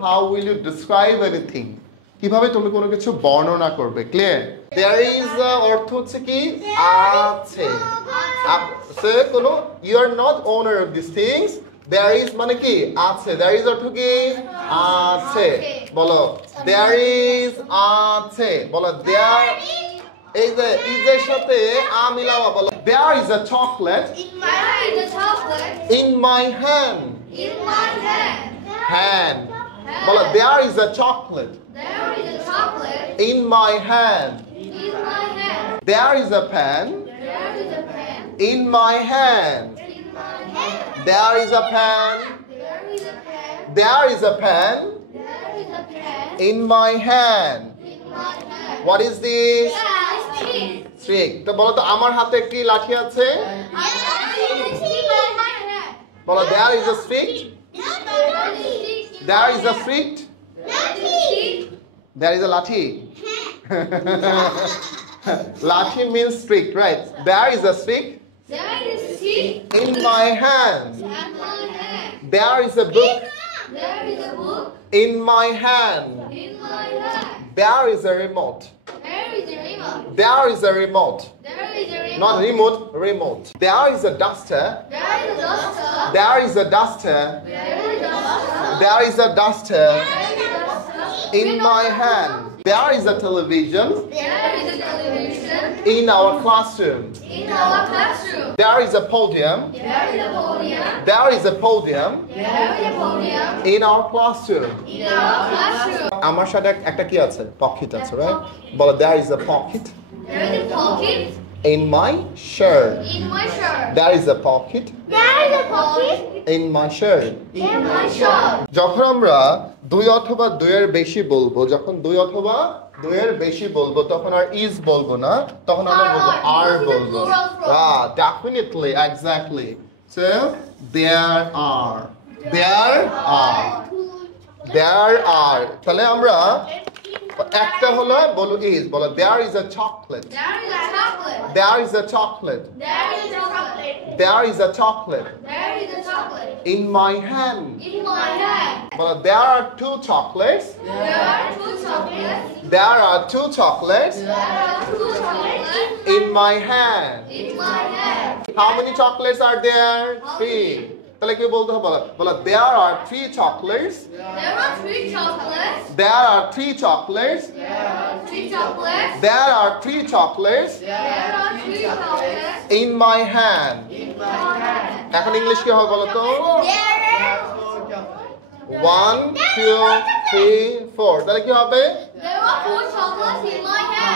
how will you describe anything? কিভাবে তুমি কোনো কিছু বর্ণনা করবে? ক্লিয়ার? There is অর্থ হচ্ছে কি আছে। সে কোনো you are not owner of these things. There is মানে কি আছে। There is অর্থ কি আছে। বলো there is আছে। বলো there এই যে ইজের সাথে আ মিলাওয়া বলো there is a chocolate in my hand. In my hand. Hand. বলো there is a chocolate There is a chocolate in my hand. in my hand. There is a pen There is a pen in my hand. in my hand. There is a pen. There is a pen. There is a pen There is a pen in my hand. in my hand. What is this? Stick. Stick. তো বলো তো আমার হাতে কি লাঠি আছে? I have a stick in my hand. বলো there is a stick. There is a stick. There is a lathi. Lathi means stick, right? There is a stick There is a stick in my hand. in my hand. There is a book There is a book in my hand. in my hand. There is a remote. There is a remote. There is a remote. There is a remote. Not remote, remote. There is a duster. There is a duster. There is a duster. There is a duster. There is a duster There is a duster. in my hand. There is a television There is a television in our classroom. in our classroom. There is a podium. There is a podium. There is a podium There is a podium in our classroom. in our classroom. আমার সাথে একটা কি আছে? Pocket আছে, right? বলো there is a pocket There is a pocket in my shirt. in my shirt. There is a pocket There is a pocket in my shirt. in my shirt. যখন আমরা দুই অথবা দুইয়ের বেশি বলবো, যখন দুই অথবা দুইয়ের বেশি বলবো তখন আর is বলবো না, তখন আমরা বলবো are বলবো। Definitely, exactly. So there are. তাহলে আমরা একটা হলো বলো is, বলো there is a chocolate. There is a chocolate. There is a chocolate. There is a chocolate. There is a chocolate There is a chocolate in my hand. in my hand. Well, there are two chocolates. There are two chocolates. There are two chocolates There are two chocolates in my hand. in my hand. How many chocolates are there? Three. তাহলে কি বলতে হবে? বলো there are three chocolates. There are three chocolates. There are three chocolates. There are three chocolates. There are three chocolates There are three chocolates in my hand. in my hand. এখন English কি হবে বলো তো? There are 1, 2, 3, 4. তাহলে কি হবে? There are four chocolates in my hand.